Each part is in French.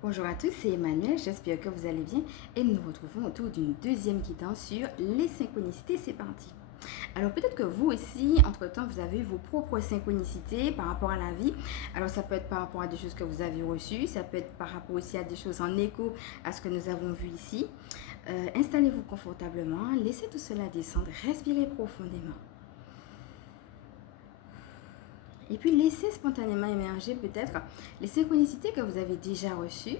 Bonjour à tous, c'est Emmanuel, j'espère que vous allez bien et nous nous retrouvons autour d'une deuxième guidance sur les synchronicités, c'est parti. Alors peut-être que vous aussi, entre-temps, vous avez eu vos propres synchronicités par rapport à la vie. Alors ça peut être par rapport à des choses que vous avez reçues, ça peut être par rapport aussi à des choses en écho à ce que nous avons vu ici. Installez-vous confortablement, laissez tout cela descendre, respirez profondément. Et puis laissez spontanément émerger peut-être les synchronicités que vous avez déjà reçues.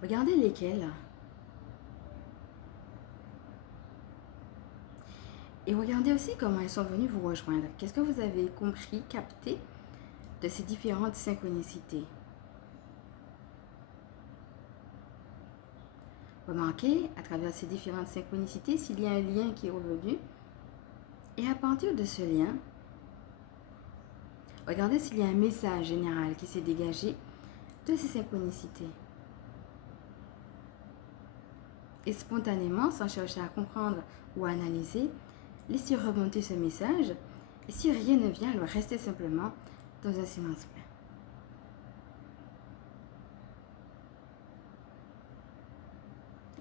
Regardez lesquelles. Et regardez aussi comment elles sont venues vous rejoindre. Qu'est-ce que vous avez compris, capté de ces différentes synchronicités? Remarquez à travers ces différentes synchronicités s'il y a un lien qui est revenu. Et à partir de ce lien, regardez s'il y a un message général qui s'est dégagé de ces synchronicités. Et spontanément, sans chercher à comprendre ou à analyser, laissez remonter ce message. Et si rien ne vient, alors restez simplement dans un silence plein.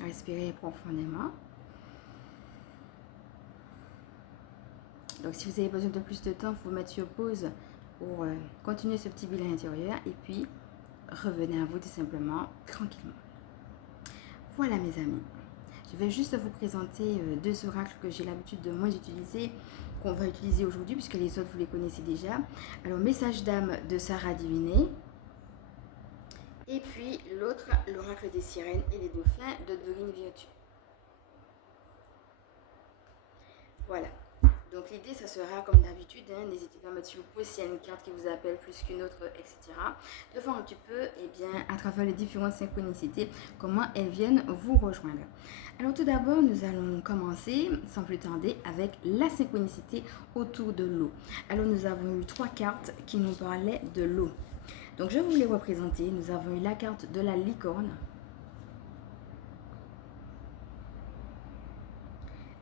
Respirez profondément. Donc si vous avez besoin de plus de temps, vous mettre sur pause pour continuer ce petit bilan intérieur et puis revenez à vous tout simplement tranquillement. Voilà mes amis, je vais juste vous présenter deux oracles que j'ai l'habitude de moins utiliser, qu'on va utiliser aujourd'hui puisque les autres vous les connaissez déjà. Alors message d'âme de Sarah Diviné et puis l'autre, l'oracle des sirènes et des dauphins de Dorine Virtue. Voilà. Donc l'idée, ça sera comme d'habitude, n'hésitez pas à mettre sur pause s'il y a une carte qui vous appelle plus qu'une autre, etc. De voir un petit peu, à travers les différentes synchronicités, comment elles viennent vous rejoindre. Alors tout d'abord, nous allons commencer, sans plus tarder, avec la synchronicité autour de l'eau. Alors nous avons eu trois cartes qui nous parlaient de l'eau. Donc je vais vous les représenter. Nous avons eu la carte de la licorne,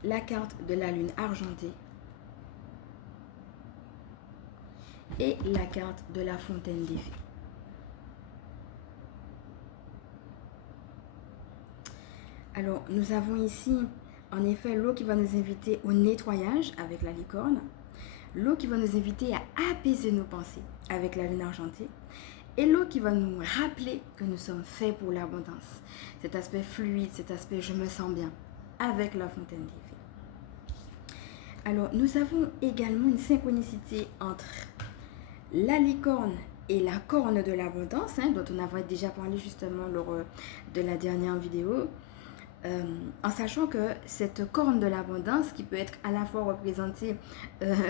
la carte de la lune argentée, et la carte de la fontaine des fées. Alors, nous avons ici, en effet, l'eau qui va nous inviter au nettoyage avec la licorne, l'eau qui va nous inviter à apaiser nos pensées avec la lune argentée, et l'eau qui va nous rappeler que nous sommes faits pour l'abondance. Cet aspect fluide, cet aspect je me sens bien, avec la fontaine des fées. Alors, nous avons également une synchronicité entre la licorne et la corne de l'abondance, dont on avait déjà parlé justement lors de la dernière vidéo, en sachant que cette corne de l'abondance, qui peut être à la fois représentée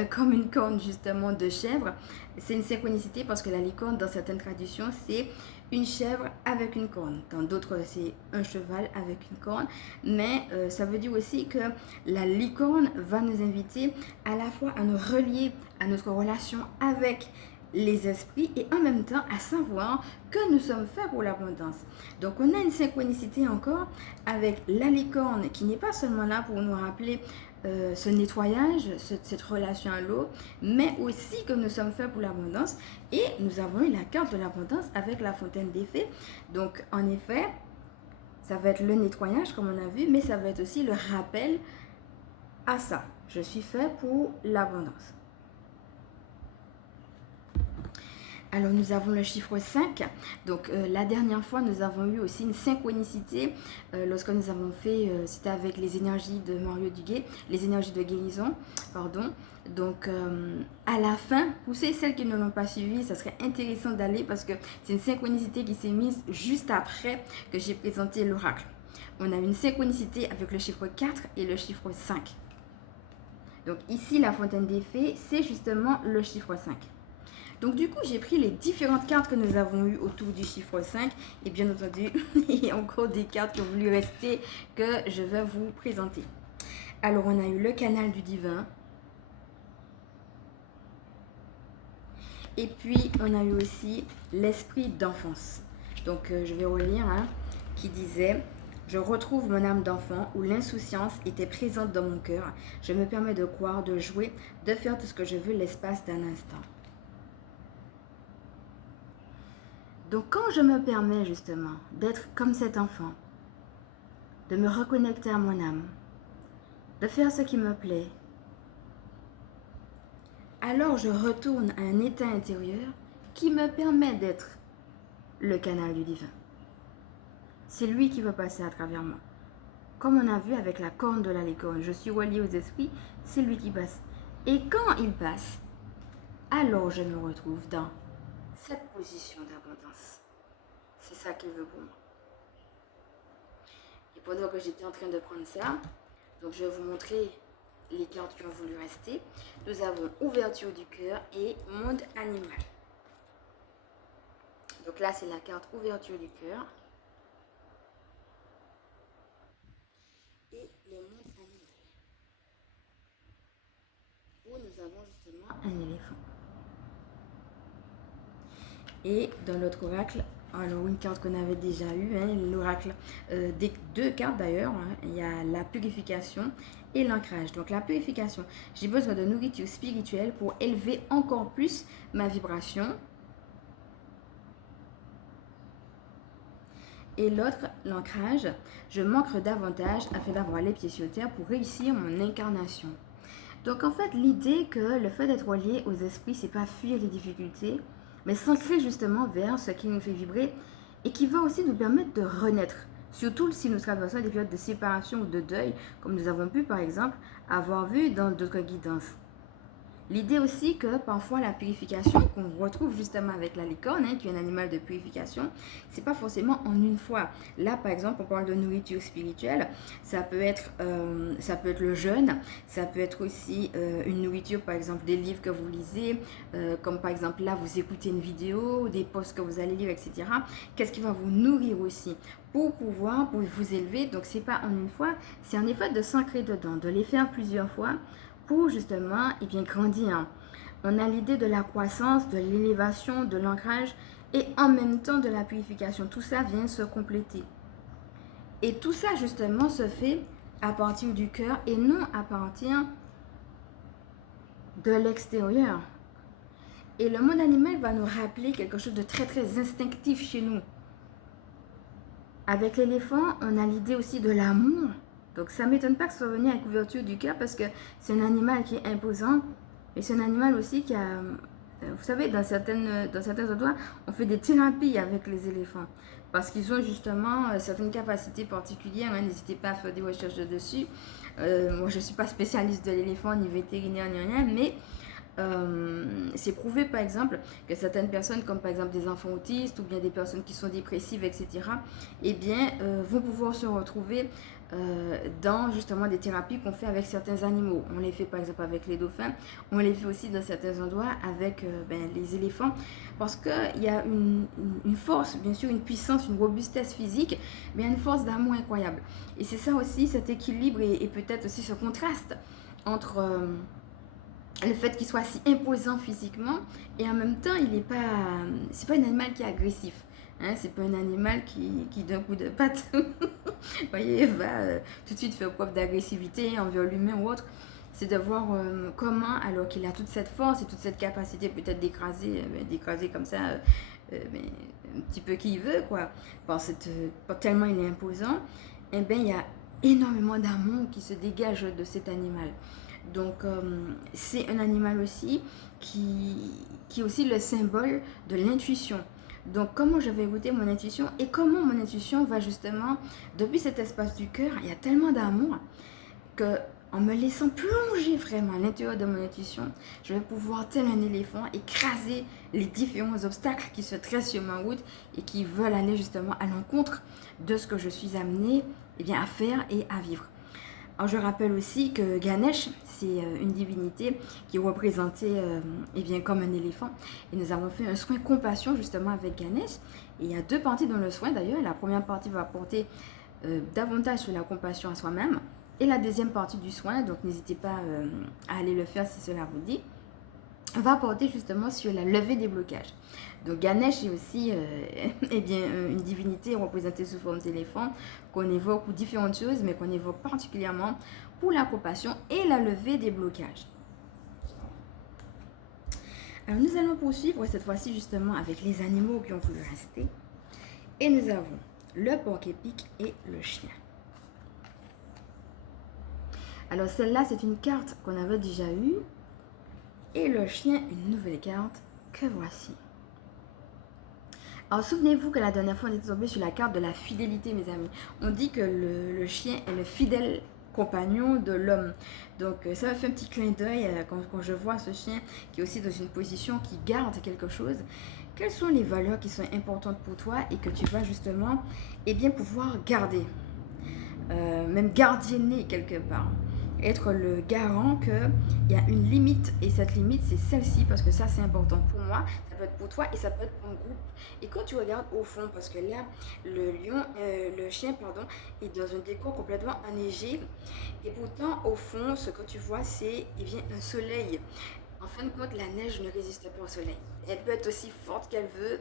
comme une corne justement de chèvre, c'est une synchronicité parce que la licorne, dans certaines traditions, c'est une chèvre avec une corne. Dans d'autres, c'est un cheval avec une corne. Mais ça veut dire aussi que la licorne va nous inviter à la fois à nous relier à notre relation avec les esprits et en même temps à savoir que nous sommes faits pour l'abondance. Donc on a une synchronicité encore avec la licorne qui n'est pas seulement là pour nous rappeler ce nettoyage, cette relation à l'eau, mais aussi que nous sommes faits pour l'abondance. Et nous avons eu la carte de l'abondance avec la fontaine des fées. Donc en effet, ça va être le nettoyage comme on a vu, mais ça va être aussi le rappel à ça. Je suis fait pour l'abondance. Alors nous avons le chiffre 5, donc la dernière fois nous avons eu aussi une synchronicité lorsque nous avons fait, c'était avec les énergies de Mario Duguay, les énergies de guérison, pardon. Donc à la fin, pour celles qui ne l'ont pas suivi, ça serait intéressant d'aller parce que c'est une synchronicité qui s'est mise juste après que j'ai présenté l'oracle. On a une synchronicité avec le chiffre 4 et le chiffre 5. Donc ici la fontaine des fées, c'est justement le chiffre 5. Donc du coup, j'ai pris les différentes cartes que nous avons eues autour du chiffre 5. Et bien entendu, il y a encore des cartes qui ont voulu rester que je vais vous présenter. Alors, on a eu le canal du divin. Et puis, on a eu aussi l'esprit d'enfance. Donc, je vais relire, qui disait... Je retrouve mon âme d'enfant où l'insouciance était présente dans mon cœur. Je me permets de croire, de jouer, de faire tout ce que je veux l'espace d'un instant. Donc quand je me permets justement d'être comme cet enfant, de me reconnecter à mon âme, de faire ce qui me plaît, alors je retourne à un état intérieur qui me permet d'être le canal du divin. C'est lui qui veut passer à travers moi. Comme on a vu avec la corne de la licorne, je suis reliée aux esprits, c'est lui qui passe. Et quand il passe, alors je me retrouve dans cette position d'abondance. C'est ça qu'il veut pour moi. Et pendant que j'étais en train de prendre ça, donc je vais vous montrer les cartes qui ont voulu rester. Nous avons ouverture du cœur et monde animal. Donc là, c'est la carte ouverture du cœur. Et le monde animal. Où nous avons justement un éléphant. Et dans l'autre oracle, alors une carte qu'on avait déjà eue, hein, l'oracle, des deux cartes d'ailleurs, hein, il y a la purification et l'ancrage. Donc la purification, j'ai besoin de nourriture spirituelle pour élever encore plus ma vibration. Et l'autre, l'ancrage, je m'ancre davantage afin d'avoir les pieds sur terre pour réussir mon incarnation. Donc en fait, l'idée que le fait d'être relié aux esprits, c'est pas fuir les difficultés, mais s'ancrer justement vers ce qui nous fait vibrer et qui va aussi nous permettre de renaître. Surtout si nous traversons des périodes de séparation ou de deuil, comme nous avons pu par exemple avoir vu dans d'autres guidances. L'idée aussi que parfois la purification qu'on retrouve justement avec la licorne, hein, qui est un animal de purification, c'est pas forcément en une fois. Là par exemple on parle de nourriture spirituelle, ça peut être le jeûne, ça peut être aussi une nourriture par exemple des livres que vous lisez, comme par exemple là vous écoutez une vidéo, des posts que vous allez lire, etc. Qu'est-ce qui va vous nourrir aussi pour pouvoir vous élever. Donc c'est pas en une fois, c'est en effet de s'ancrer dedans, de les faire plusieurs fois pour justement grandir. On a l'idée de la croissance, de l'élévation, de l'ancrage et en même temps de la purification. Tout ça vient se compléter. Et tout ça justement se fait à partir du cœur et non à partir de l'extérieur. Et le monde animal va nous rappeler quelque chose de très très instinctif chez nous. Avec l'éléphant, on a l'idée aussi de l'amour. Donc ça ne m'étonne pas que ce soit venu à la couverture du cœur parce que c'est un animal qui est imposant. Et c'est un animal aussi qui a... Vous savez, dans certains endroits, on fait des thérapies avec les éléphants. Parce qu'ils ont justement certaines capacités particulières. Hein, n'hésitez pas à faire des recherches dessus. Moi, je ne suis pas spécialiste de l'éléphant, ni vétérinaire, ni rien. Mais c'est prouvé par exemple que certaines personnes comme par exemple des enfants autistes ou bien des personnes qui sont dépressives, etc., eh bien vont pouvoir se retrouver dans justement des thérapies qu'on fait avec certains animaux. On les fait par exemple avec les dauphins, on les fait aussi dans certains endroits avec les éléphants, parce qu'il y a une force, bien sûr, une puissance, une robustesse physique, mais une force d'amour incroyable. Et c'est ça aussi, cet équilibre et peut-être aussi ce contraste entre le fait qu'il soit si imposant physiquement et en même temps c'est pas un animal qui est agressif, hein, c'est pas un animal qui d'un coup de patte voyez, va tout de suite faire preuve d'agressivité envers l'humain ou autre. C'est de voir comment, alors qu'il a toute cette force et toute cette capacité peut-être d'écraser comme ça mais un petit peu qui il veut quoi, tellement il est imposant, et bien il y a énormément d'amour qui se dégage de cet animal. Donc c'est un animal aussi qui est aussi le symbole de l'intuition. Donc comment je vais écouter mon intuition et comment mon intuition va justement, depuis cet espace du cœur, il y a tellement d'amour que en me laissant plonger vraiment à l'intérieur de mon intuition, je vais pouvoir, tel un éléphant, écraser les différents obstacles qui se tressent sur ma route et qui veulent aller justement à l'encontre de ce que je suis amenée à faire et à vivre. Alors je rappelle aussi que Ganesh, c'est une divinité qui est représentée comme un éléphant. Et nous avons fait un soin compassion justement avec Ganesh. Et il y a deux parties dans le soin d'ailleurs. La première partie va porter davantage sur la compassion à soi-même. Et la deuxième partie du soin, donc n'hésitez pas à aller le faire si cela vous dit, va porter justement sur la levée des blocages. Donc Ganesh est aussi une divinité représentée sous forme d'éléphant qu'on évoque pour différentes choses, mais qu'on évoque particulièrement pour la compassion et la levée des blocages. Alors nous allons poursuivre cette fois-ci justement avec les animaux qui ont voulu rester. Et nous avons le porc-épic et le chien. Alors celle-là, c'est une carte qu'on avait déjà eue. Et le chien, une nouvelle carte que voici. Alors souvenez-vous que la dernière fois, on était tombé sur la carte de la fidélité, mes amis. On dit que le chien est le fidèle compagnon de l'homme. Donc ça me fait un petit clin d'œil quand je vois ce chien qui est aussi dans une position qui garde quelque chose. Quelles sont les valeurs qui sont importantes pour toi et que tu vas justement pouvoir garder, même gardienner quelque part, être le garant qu'il y a une limite et cette limite c'est celle-ci parce que ça c'est important pour moi, ça peut être pour toi et ça peut être pour un groupe. Et quand tu regardes au fond, parce que là le chien est dans un décor complètement enneigé et pourtant au fond ce que tu vois c'est un soleil. En fin de compte, la neige ne résiste pas au soleil. Elle peut être aussi forte qu'elle veut.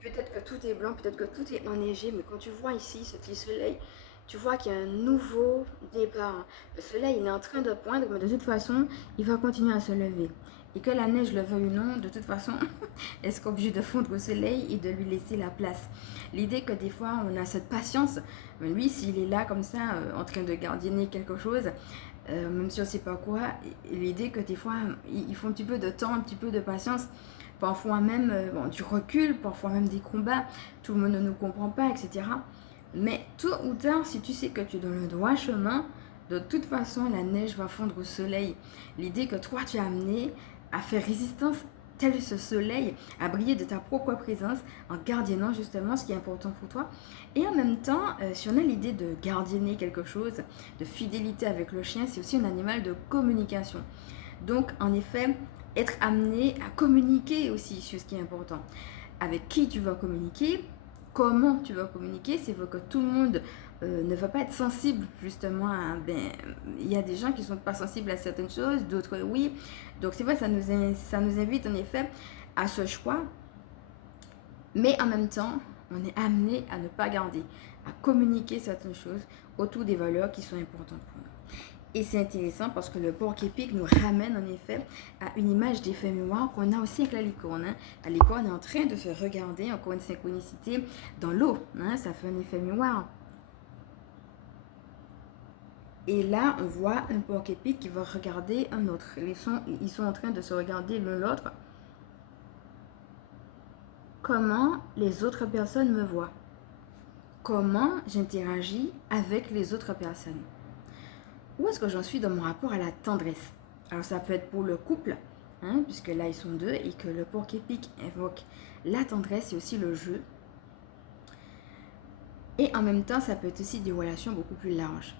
Peut-être que tout est blanc, peut-être que tout est enneigé, mais quand tu vois ici ce petit soleil, tu vois qu'il y a un nouveau départ. Le soleil, il est en train de poindre, mais de toute façon, il va continuer à se lever. Et que la neige le veuille ou non, de toute façon, elle sera obligée de fondre au soleil et de lui laisser la place. L'idée que des fois, on a cette patience, mais lui, s'il est là comme ça, en train de gardiner quelque chose, même si on ne sait pas quoi, l'idée que des fois, il faut un petit peu de temps, un petit peu de patience, parfois même du recul, parfois même des combats, tout le monde ne nous comprend pas, etc. Mais tôt ou tard, si tu sais que tu es dans le droit chemin, de toute façon, la neige va fondre au soleil. L'idée que toi, tu as amené à faire résistance tel ce soleil, à briller de ta propre présence en gardiennant justement ce qui est important pour toi. Et en même temps, si on a l'idée de gardienner quelque chose, de fidélité avec le chien, c'est aussi un animal de communication. Donc, en effet, être amené à communiquer aussi sur ce qui est important. Avec qui tu vas communiquer, comment tu vas communiquer, c'est que tout le monde ne va pas être sensible justement à... il y a des gens qui ne sont pas sensibles à certaines choses, d'autres oui. Donc c'est vrai, ça nous invite en effet à ce choix. Mais en même temps, on est amené à ne pas garder, à communiquer certaines choses autour des valeurs qui sont importantes pour nous. Et c'est intéressant parce que le porc-épic nous ramène en effet à une image d'effet miroir qu'on a aussi avec la licorne. La licorne est en train de se regarder, encore une synchronicité, dans l'eau. Ça fait un effet miroir. Et là, on voit un porc-épic qui va regarder un autre. Ils sont en train de se regarder l'un l'autre. Comment les autres personnes me voient? Comment j'interagis avec les autres personnes? Où est-ce que j'en suis dans mon rapport à la tendresse? Alors ça peut être pour le couple, puisque là ils sont deux, et que le porc-épic évoque la tendresse et aussi le jeu. Et en même temps, ça peut être aussi des relations beaucoup plus larges.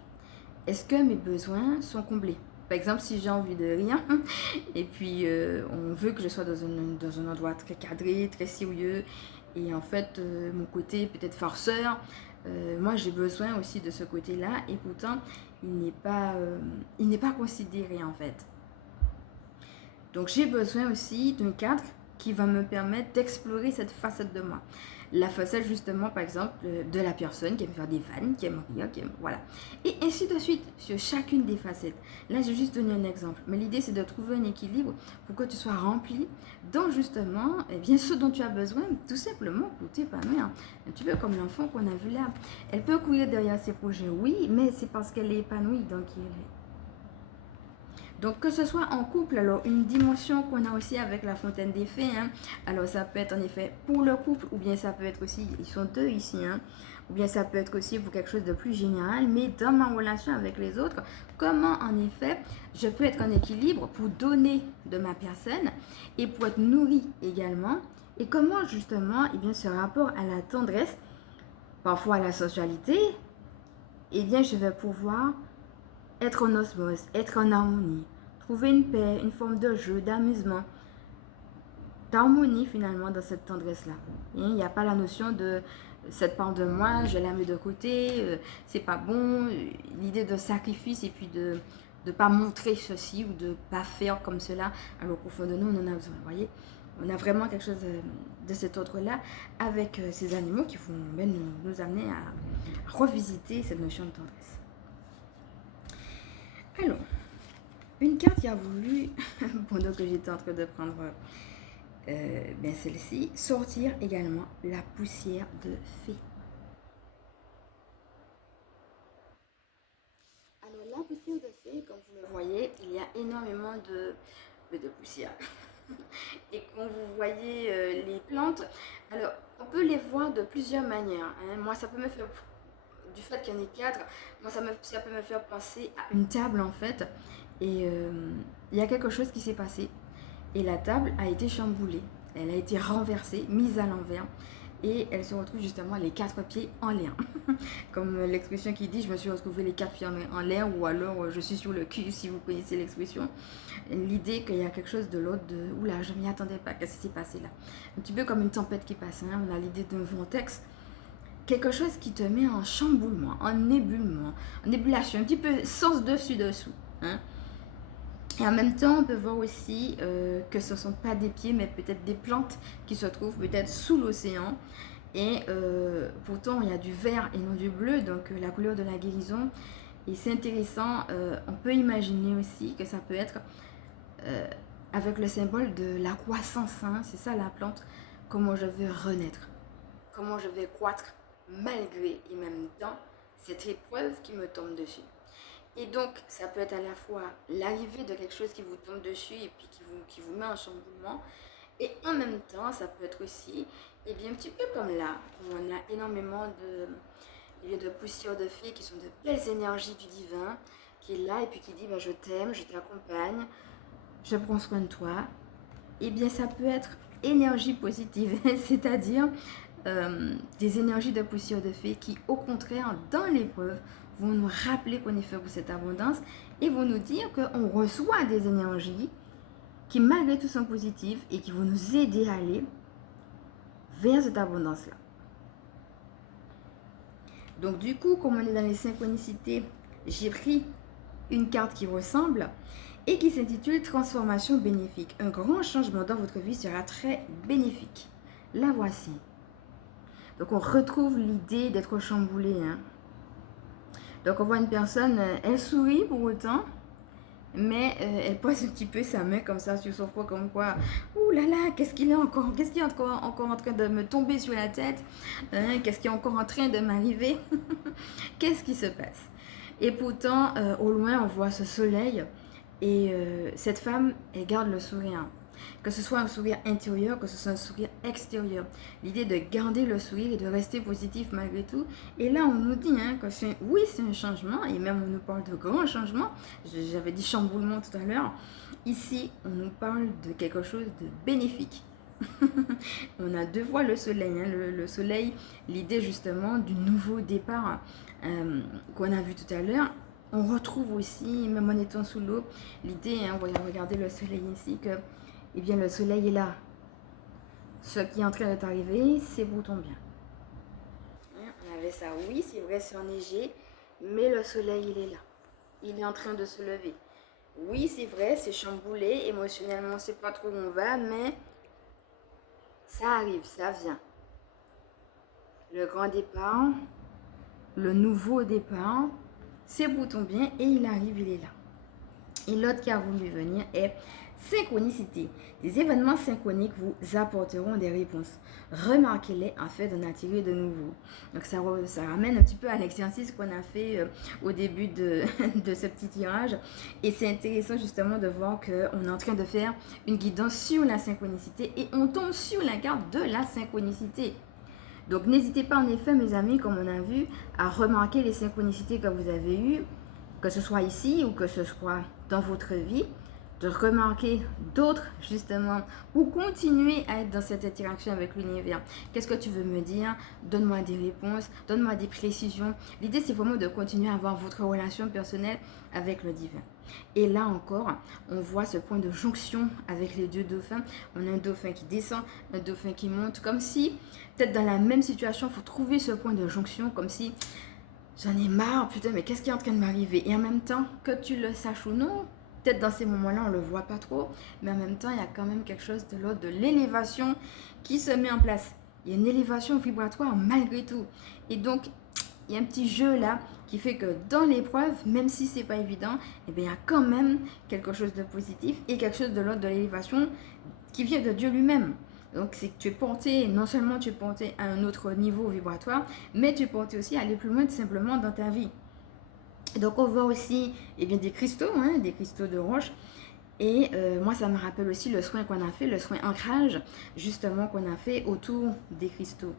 Est-ce que mes besoins sont comblés? Par exemple, si j'ai envie de rien, et puis on veut que je sois dans un endroit très cadré, très sérieux, et en fait, mon côté peut-être farceur, moi j'ai besoin aussi de ce côté-là, et pourtant, il n'est pas considéré en fait. Donc j'ai besoin aussi d'un cadre qui va me permettre d'explorer cette facette de moi. La facette justement par exemple de la personne qui aime faire des vannes, qui aime rire, voilà. Et ainsi de suite sur chacune des facettes. Là j'ai juste donné un exemple. Mais l'idée c'est de trouver un équilibre pour que tu sois rempli dans justement ce dont tu as besoin tout simplement pour t'épanouir. Un petit peu comme l'enfant qu'on a vu là. Elle peut courir derrière ses projets, oui, mais c'est parce qu'elle est épanouie. Donc que ce soit en couple, alors une dimension qu'on a aussi avec la fontaine des fées, alors ça peut être en effet pour le couple, ou bien ça peut être aussi, ils sont deux ici, ou bien ça peut être aussi pour quelque chose de plus général, mais dans ma relation avec les autres, comment en effet je peux être en équilibre pour donner de ma personne et pour être nourri également, et comment justement ce rapport à la tendresse, parfois à la sensualité, je vais pouvoir être en osmose, être en harmonie, trouver une paix, une forme de jeu, d'amusement, d'harmonie finalement dans cette tendresse-là. Il n'y a pas la notion de cette part de moi, je la mets de côté, c'est pas bon, l'idée de sacrifice et puis de ne pas montrer ceci ou de ne pas faire comme cela, alors qu'au fond de nous, on en a besoin. Vous voyez, on a vraiment quelque chose de cet ordre-là avec ces animaux qui vont nous amener à revisiter cette notion de tendresse. Alors, une carte qui a voulu, pendant que j'étais en train de prendre bien celle-ci, sortir également la poussière de fée. Alors la poussière de fée, comme vous le voyez, il y a énormément de poussière. Et quand vous voyez les plantes, alors on peut les voir de plusieurs manières, hein. Moi, ça peut me faire, du fait qu'il y en ait quatre, moi ça peut me faire penser à une table en fait. Et il y a quelque chose qui s'est passé. Et la table a été chamboulée. Elle a été renversée, mise à l'envers. Et elle se retrouve justement les quatre pieds en l'air. Comme l'expression qui dit, je me suis retrouvée les quatre pieds en l'air, ou alors je suis sur le cul, si vous connaissez l'expression. L'idée qu'il y a quelque chose de l'autre, de oula, je m'y attendais pas, qu'est-ce qui s'est passé là? Un petit peu comme une tempête qui passe, hein. On a l'idée d'un vortex, quelque chose qui te met en chamboulement, en ébullement, en ébullition, un petit peu sens dessus-dessous, hein. Et en même temps, on peut voir aussi que ce ne sont pas des pieds, mais peut-être des plantes qui se trouvent peut-être sous l'océan. Et pourtant, il y a du vert et non du bleu, donc la couleur de la guérison. Et c'est intéressant, on peut imaginer aussi que ça peut être avec le symbole de la croissance, hein. C'est ça la plante, comment je vais renaître, comment je vais croître malgré et même dans cette épreuve qui me tombe dessus. Et donc, ça peut être à la fois l'arrivée de quelque chose qui vous tombe dessus et puis qui vous met en chamboulement. Et en même temps, ça peut être aussi, et bien un petit peu comme là, où on a énormément de poussières de fées qui sont de belles énergies du divin, qui est là et puis qui dit bah, je t'aime, je t'accompagne, je prends soin de toi. Et bien ça peut être énergie positive, c'est-à-dire des énergies de poussière de fées qui, au contraire, dans l'épreuve, vont nous rappeler qu'on est fait pour cette abondance et vont nous dire qu'on reçoit des énergies qui, malgré tout, sont positives et qui vont nous aider à aller vers cette abondance-là. Donc, du coup, comme on est dans les synchronicités, j'ai pris une carte qui ressemble et qui s'intitule Transformation bénéfique. Un grand changement dans votre vie sera très bénéfique. La voici. Donc, on retrouve l'idée d'être chamboulé, hein. Donc on voit une personne, elle sourit pour autant, mais elle pose un petit peu sa main comme ça sur son front, comme quoi, ouh là là, qu'est-ce qu'il est encore, qu'est-ce qui est encore en train de me tomber sur la tête, hein, qu'est-ce qui est encore en train de m'arriver, qu'est-ce qui se passe? Et pourtant, au loin, on voit ce soleil et cette femme, elle garde le sourire. Que ce soit un sourire intérieur, que ce soit un sourire extérieur. L'idée de garder le sourire et de rester positif malgré tout. Et là, on nous dit hein, que oui, c'est un changement, et même on nous parle de grands changements. J'avais dit chamboulement tout à l'heure. Ici, on nous parle de quelque chose de bénéfique. On a deux fois le soleil. Hein. Le soleil, l'idée justement du nouveau départ qu'on a vu tout à l'heure. On retrouve aussi, même en étant sous l'eau, l'idée, hein, regardez le soleil ici, que eh bien, le soleil est là. Ce qui est en train de t'arriver, c'est pour ton bien. On avait ça, oui, c'est vrai, c'est enneigé, mais le soleil, il est là. Il est en train de se lever. Oui, c'est vrai, c'est chamboulé, émotionnellement, on ne sait pas trop où on va, mais ça arrive, ça vient. Le grand départ, le nouveau départ, c'est pour ton bien et il arrive, il est là. Et l'autre qui a voulu venir est synchronicité. Des événements synchroniques vous apporteront des réponses. Remarquez-les afin d'en attirer de nouveau. Donc ça ramène un petit peu à l'exercice qu'on a fait au début de ce petit tirage. Et c'est intéressant justement de voir qu'on est en train de faire une guidance sur la synchronicité et on tombe sur la carte de la synchronicité. Donc n'hésitez pas en effet mes amis, comme on a vu, à remarquer les synchronicités que vous avez eues, que ce soit ici ou que ce soit dans votre vie, de remarquer d'autres justement pour continuer à être dans cette interaction avec l'univers. Qu'est-ce que tu veux me dire? Donne-moi des réponses, donne-moi des précisions. L'idée c'est vraiment de continuer à avoir votre relation personnelle avec le divin. Et là encore, on voit ce point de jonction avec les deux dauphins. On a un dauphin qui descend, un dauphin qui monte, comme si, peut-être dans la même situation, il faut trouver ce point de jonction, comme si j'en ai marre, putain, mais qu'est-ce qui est en train de m'arriver? Et en même temps, que tu le saches ou non, peut-être dans ces moments-là, on ne le voit pas trop, mais en même temps, il y a quand même quelque chose de l'ordre de l'élévation qui se met en place. Il y a une élévation vibratoire malgré tout. Et donc, il y a un petit jeu là qui fait que dans l'épreuve, même si c'est pas évident, eh bien, il y a quand même quelque chose de positif et quelque chose de l'ordre de l'élévation qui vient de Dieu lui-même. Donc, c'est que tu es porté, non seulement tu es porté à un autre niveau vibratoire, mais tu es porté aussi à aller plus loin tout simplement dans ta vie. Donc, on voit aussi des cristaux, des cristaux de roche. Et moi, ça me rappelle aussi le soin qu'on a fait, le soin ancrage, justement, qu'on a fait autour des cristaux.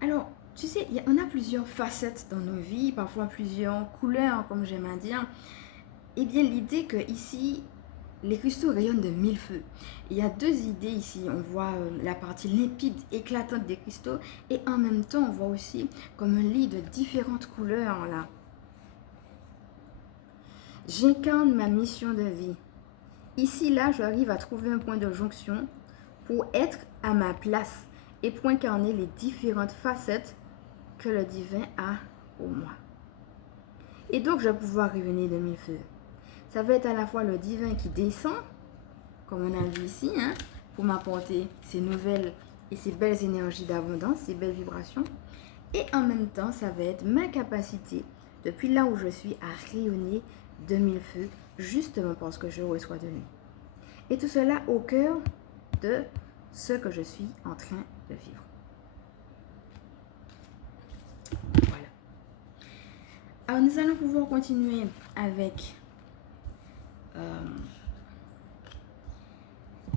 Alors, tu sais, on a plusieurs facettes dans nos vies, parfois plusieurs couleurs, comme j'aime à dire. Eh bien, l'idée que ici, les cristaux rayonnent de mille feux. Il y a deux idées ici. On voit la partie limpide, éclatante des cristaux, et en même temps, on voit aussi comme un lit de différentes couleurs, là. J'incarne ma mission de vie. Ici, là, j'arrive à trouver un point de jonction pour être à ma place et pour incarner les différentes facettes que le divin a au moi. Et donc, je vais pouvoir rayonner de mille feux. Ça va être à la fois le divin qui descend, comme on a vu ici, pour m'apporter ces nouvelles et ces belles énergies d'abondance, ces belles vibrations. Et en même temps, ça va être ma capacité, depuis là où je suis, à rayonner de mille feux, justement parce que je reçois de lui. Et tout cela au cœur de ce que je suis en train de vivre. Voilà. Alors, nous allons pouvoir continuer avec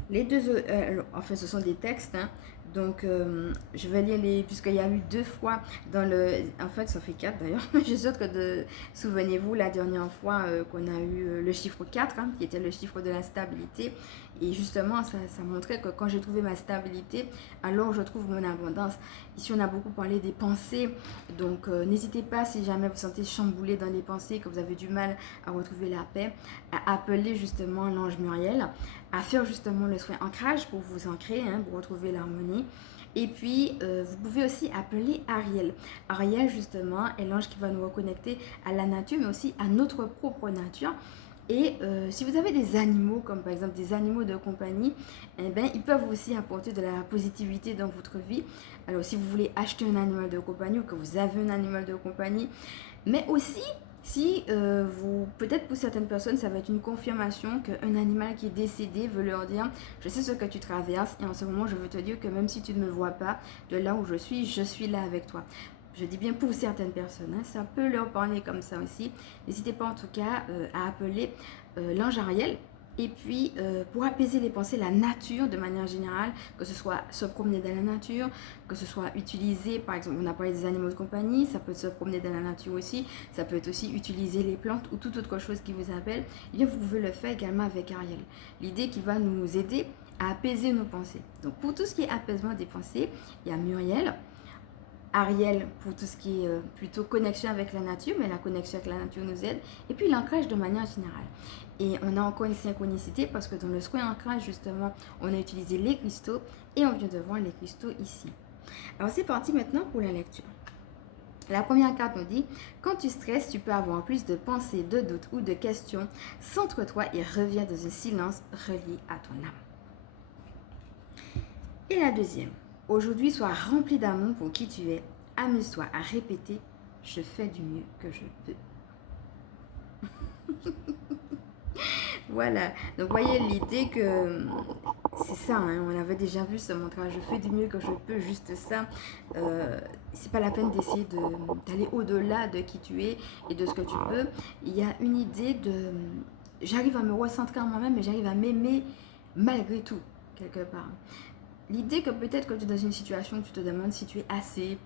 les deux, enfin ce sont des textes, donc je vais lire puisqu'il y a eu deux fois dans en fait ça fait 4 d'ailleurs, je suis sûre que souvenez-vous la dernière fois qu'on a eu le chiffre 4, qui était le chiffre de la stabilité, et justement ça montrait que quand j'ai trouvé ma stabilité, alors je trouve mon abondance. Ici on a beaucoup parlé des pensées, donc n'hésitez pas, si jamais vous sentez chamboulé dans les pensées, que vous avez du mal à retrouver la paix, à appeler justement l'ange Muriel, à faire justement le soin ancrage pour vous ancrer, pour retrouver l'harmonie. Et puis, vous pouvez aussi appeler Ariel. Ariel, justement, est l'ange qui va nous reconnecter à la nature, mais aussi à notre propre nature. Et si vous avez des animaux, comme par exemple des animaux de compagnie, ils peuvent aussi apporter de la positivité dans votre vie. Alors, si vous voulez acheter un animal de compagnie ou que vous avez un animal de compagnie, mais aussi si peut-être pour certaines personnes, ça va être une confirmation qu'un animal qui est décédé veut leur dire « Je sais ce que tu traverses et en ce moment, je veux te dire que même si tu ne me vois pas, de là où je suis là avec toi. » Je dis bien pour certaines personnes, ça peut leur parler comme ça aussi. N'hésitez pas en tout cas à appeler l'ange Ariel. Et puis, pour apaiser les pensées, la nature de manière générale, que ce soit se promener dans la nature, que ce soit utiliser, par exemple, on a parlé des animaux de compagnie, ça peut se promener dans la nature aussi, ça peut être aussi utiliser les plantes ou toute autre chose qui vous appelle, et bien vous pouvez le faire également avec Ariel. L'idée qui va nous aider à apaiser nos pensées. Donc, pour tout ce qui est apaisement des pensées, il y a Muriel, Ariel pour tout ce qui est plutôt connexion avec la nature, mais la connexion avec la nature nous aide, et puis l'ancrage de manière générale. Et on a encore une synchronicité parce que dans le soin ancrage, justement, on a utilisé les cristaux et on vient de voir les cristaux ici. Alors c'est parti maintenant pour la lecture. La première carte nous dit « Quand tu stresses, tu peux avoir plus de pensées, de doutes ou de questions. Centre-toi et reviens dans un silence relié à ton âme. » Et la deuxième. « Aujourd'hui, sois rempli d'amour pour qui tu es. Amuse-toi à répéter « Je fais du mieux que je peux. » Voilà, donc voyez l'idée que c'est ça, on avait déjà vu ce mantra, je fais du mieux que je peux, juste ça. C'est pas la peine d'essayer d'aller au-delà de qui tu es et de ce que tu peux. Il y a une idée de, j'arrive à me recentrer en moi-même, mais j'arrive à m'aimer malgré tout, quelque part. L'idée que peut-être que tu es dans une situation où tu te demandes si tu es assez,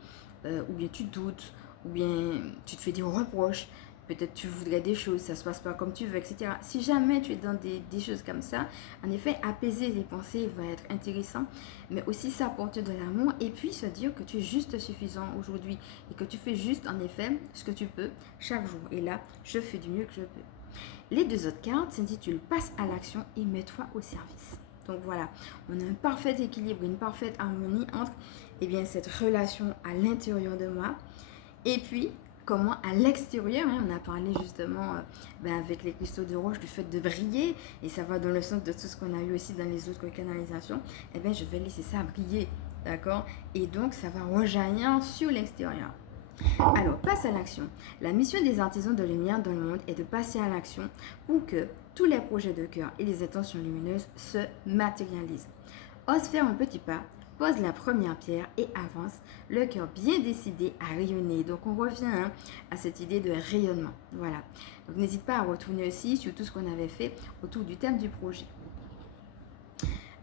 ou bien tu doutes, ou bien tu te fais des reproches, peut-être tu voudrais des choses, ça se passe pas comme tu veux, etc. Si jamais tu es dans des choses comme ça, en effet, apaiser les pensées va être intéressant, mais aussi s'apporter de l'amour et puis se dire que tu es juste suffisant aujourd'hui et que tu fais juste, en effet, ce que tu peux chaque jour. Et là, je fais du mieux que je peux. Les deux autres cartes s'intitulent « Passe à l'action et mets-toi au service ». Donc voilà, on a un parfait équilibre, une parfaite harmonie entre cette relation à l'intérieur de moi et puis comment à l'extérieur, on a parlé justement avec les cristaux de roche du fait de briller, et ça va dans le sens de tout ce qu'on a eu aussi dans les autres canalisations, je vais laisser ça briller, d'accord? Et donc ça va rejaillir sur l'extérieur. Alors, passe à l'action. La mission des artisans de lumière dans le monde est de passer à l'action pour que tous les projets de cœur et les intentions lumineuses se matérialisent. ose faire un petit pas, pose la première pierre et avance, le cœur bien décidé à rayonner. Donc on revient à cette idée de rayonnement. Voilà. Donc n'hésite pas à retourner aussi sur tout ce qu'on avait fait autour du thème du projet.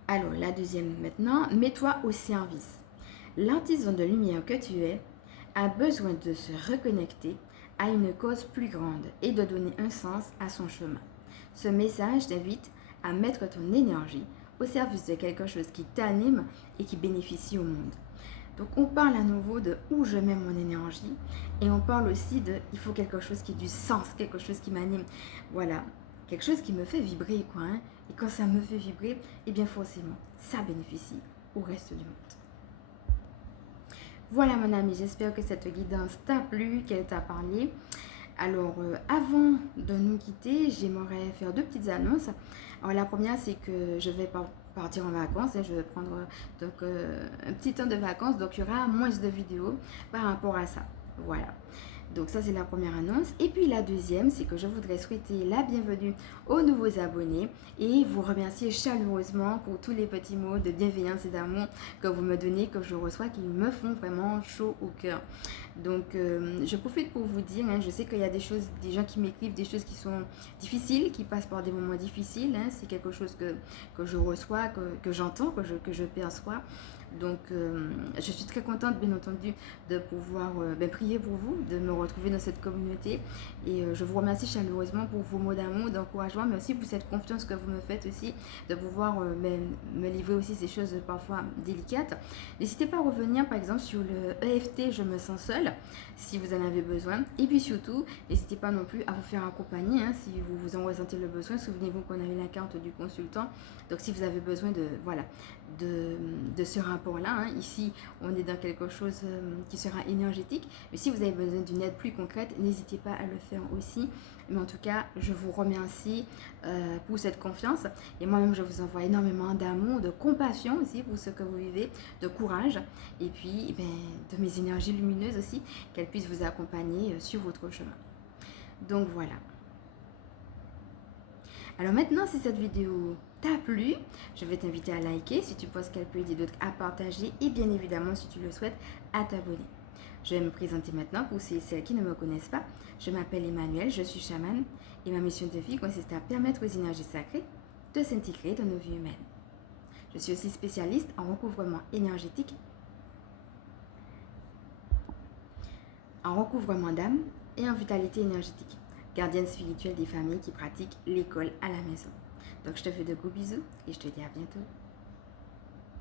Alors la deuxième maintenant, mets-toi au service. L'artisan de lumière que tu es a besoin de se reconnecter à une cause plus grande et de donner un sens à son chemin. Ce message t'invite à mettre ton énergie au service de quelque chose qui t'anime et qui bénéficie au monde. Donc on parle à nouveau de où je mets mon énergie et on parle aussi de il faut quelque chose qui ait du sens, quelque chose qui m'anime. Voilà, quelque chose qui me fait vibrer quoi. Et quand ça me fait vibrer, eh bien forcément, ça bénéficie au reste du monde. Voilà mon ami, j'espère que cette guidance t'a plu, qu'elle t'a parlé. Alors, avant de nous quitter, j'aimerais faire deux petites annonces. Alors, la première, c'est que je vais partir en vacances. Je vais prendre un petit temps de vacances. Donc, il y aura moins de vidéos par rapport à ça. Voilà. Donc ça c'est la première annonce. Et puis la deuxième, c'est que je voudrais souhaiter la bienvenue aux nouveaux abonnés et vous remercier chaleureusement pour tous les petits mots de bienveillance et d'amour que vous me donnez, que je reçois, qui me font vraiment chaud au cœur. Donc je profite pour vous dire, je sais qu'il y a des gens qui m'écrivent des choses qui sont difficiles, qui passent par des moments difficiles. C'est quelque chose que je reçois, que j'entends, que je perçois. Donc, je suis très contente, bien entendu, de pouvoir prier pour vous, de me retrouver dans cette communauté. Et je vous remercie chaleureusement pour vos mots d'amour, d'encouragement, mais aussi pour cette confiance que vous me faites aussi, de pouvoir me livrer aussi ces choses parfois délicates. N'hésitez pas à revenir, par exemple, sur le EFT Je me sens seule, si vous en avez besoin. Et puis surtout, n'hésitez pas non plus à vous faire accompagner, si vous en ressentez le besoin. Souvenez-vous qu'on a eu la carte du consultant. Donc, si vous avez besoin de ce rapport-là, ici, on est dans quelque chose qui sera énergétique. Mais si vous avez besoin d'une aide plus concrète, n'hésitez pas à le faire aussi. Mais en tout cas, je vous remercie pour cette confiance. Et moi-même, je vous envoie énormément d'amour, de compassion aussi pour ce que vous vivez, de courage. Et puis, de mes énergies lumineuses aussi, qu'elles puissent vous accompagner sur votre chemin. Donc voilà. Alors maintenant, si cette vidéo t'a plu, je vais t'inviter à liker si tu penses qu'elle peut aider d'autres, à partager et bien évidemment, si tu le souhaites, à t'abonner. Je vais me présenter maintenant pour celles qui ne me connaissent pas. Je m'appelle Emmanuelle, je suis chamane et ma mission de vie consiste à permettre aux énergies sacrées de s'intégrer dans nos vies humaines. Je suis aussi spécialiste en recouvrement énergétique, en recouvrement d'âme et en vitalité énergétique. Gardienne spirituelle des familles qui pratiquent l'école à la maison. Donc je te fais de gros bisous et je te dis à bientôt.